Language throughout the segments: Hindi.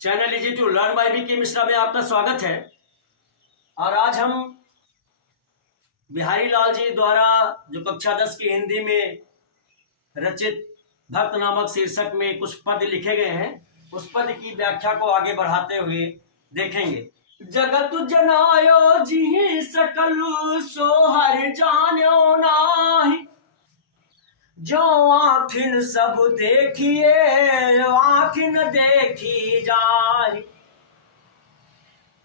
Channel easy to learn by BK Mishra में आपका स्वागत है। और आज हम बिहारी लाल जी द्वारा जो कक्षा 10 की हिंदी में रचित भक्त नामक शीर्षक में कुछ पद लिखे गए हैं, उस पद की व्याख्या को आगे बढ़ाते हुए देखेंगे। जगत जनायो जी सकल सो हर जान्यो नाही, जो आँखिन सब देखिए आँखिन देखी जाए।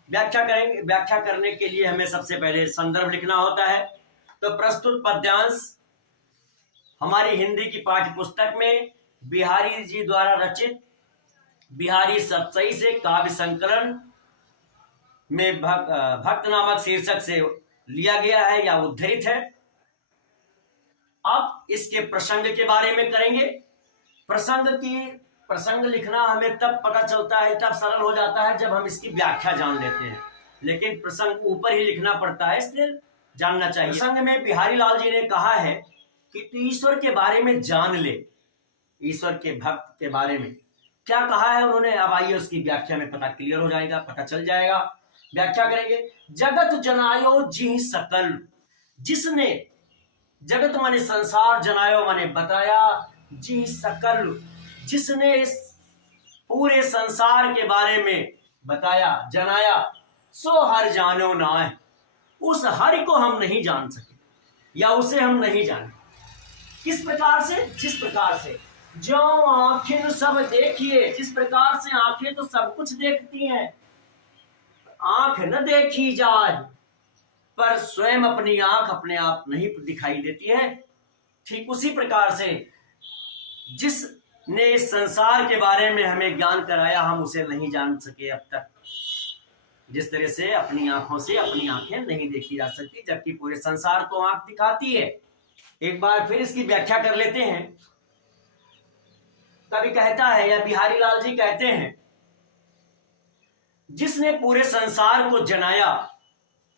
व्याख्या करेंगे। व्याख्या करने के लिए हमें सबसे पहले संदर्भ लिखना होता है। तो प्रस्तुत पद्यांश हमारी हिंदी की पाठ्य पुस्तक में बिहारी जी द्वारा रचित बिहारी सतसई से काव्य संकलन में भक्त नामक शीर्षक से लिया गया है या उद्धृत है। अब इसके प्रसंग के बारे में करेंगे। प्रसंग लिखना हमें तब पता चलता है, तब सरल हो जाता है जब हम इसकी व्याख्या जान लेते हैं, लेकिन प्रसंग ऊपर ही लिखना पड़ता है, इसलिए जानना चाहिए। प्रसंग में बिहारी लाल जी ने कहा है कि तू ईश्वर के बारे में जान ले, ईश्वर के भक्त के बारे में क्या कहा है उन्होंने। अब आइए उसकी व्याख्या में पता क्लियर हो जाएगा, पता चल जाएगा। व्याख्या करेंगे। जगत जनायो जी सकल, जिसने, जगत माने संसार, जनायो माने बताया, जी सकल जिसने इस पूरे संसार के बारे में बताया जनाया, सो हर जानो ना है, उस हर को हम नहीं जान सके या उसे हम नहीं जाने। किस प्रकार से? जिस प्रकार से जो आंखें सब देखिए, जिस प्रकार से आंखें तो सब कुछ देखती हैं, आंख न देखी जाए पर स्वयं अपनी आंख अपने आप नहीं दिखाई देती है, ठीक उसी प्रकार से जिसने इस संसार के बारे में हमें ज्ञान कराया, हम उसे नहीं जान सके अब तक। जिस तरह से अपनी आंखों से अपनी आंखें नहीं देखी जा सकती, जबकि पूरे संसार को आंख दिखाती है। एक बार फिर इसकी व्याख्या कर लेते हैं। कवि कहता है या बिहारी लाल जी कहते हैं, जिसने पूरे संसार को जनाया,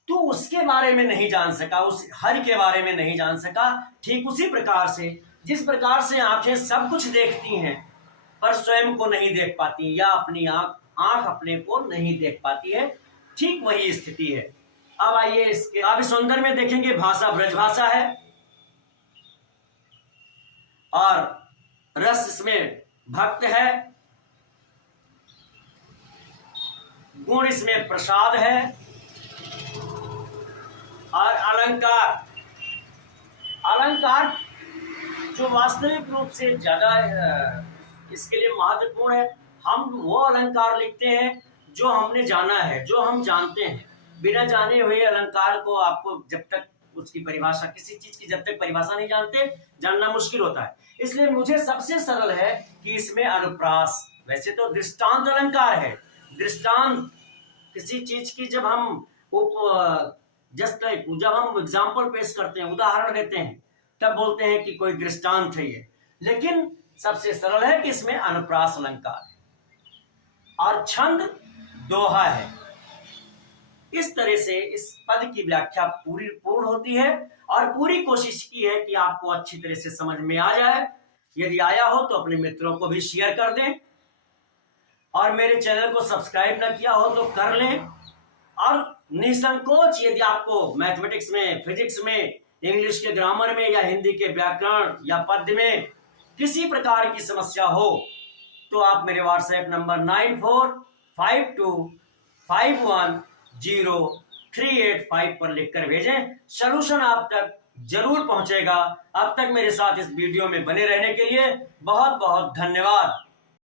तू उसके बारे में नहीं जान सका, उस हरि के बारे में नहीं जान सका। ठीक उसी प्रकार से जिस प्रकार से आंखें सब कुछ देखती हैं पर स्वयं को नहीं देख पाती, या अपनी आंख अपने को नहीं देख पाती है, ठीक वही स्थिति है। अब आइए इसके काव्य सौंदर्य में देखेंगे। भाषा ब्रज भाषा है और रस इसमें भक्त है, गुण इसमें प्रसाद है, और अलंकार जो वास्तविक रूप से ज्यादा इसके लिए महत्वपूर्ण है। हम वो अलंकार लिखते हैं जो हमने जाना है, जो हम जानते हैं। बिना जाने हुए अलंकार को आपको जब तक उसकी परिभाषा, किसी चीज की जब तक परिभाषा नहीं जानते, जानना मुश्किल होता है। इसलिए मुझे सबसे सरल है कि इसमें अनुप्रास, वैसे तो दृष्टांत अलंकार है। दृष्टांत किसी चीज की जब हम जब हम एग्जाम्पल पेश करते हैं, उदाहरण देते हैं, तब बोलते हैं कि कोई दृष्टांत है ये। लेकिन सबसे सरल है कि इसमें अनुप्रास अलंकार है और छंद दोहा है। इस तरह से इस पद की व्याख्या पूर्ण होती है और पूरी कोशिश की है कि आपको अच्छी तरह से समझ में आ जाए। यदि आया हो तो अपने मित्रों को भी शेयर कर दें और मेरे चैनल को सब्सक्राइब न किया हो तो कर लें। और निसंकोच यदि आपको मैथमेटिक्स में, फिजिक्स में, इंग्लिश के ग्रामर में या हिंदी के व्याकरण या पद्य में किसी प्रकार की समस्या हो तो आप मेरे व्हाट्सएप नंबर 9452510385 पर लिखकर भेजें। सलूशन आप तक जरूर पहुंचेगा। अब तक मेरे साथ इस वीडियो में बने रहने के लिए बहुत बहुत धन्यवाद।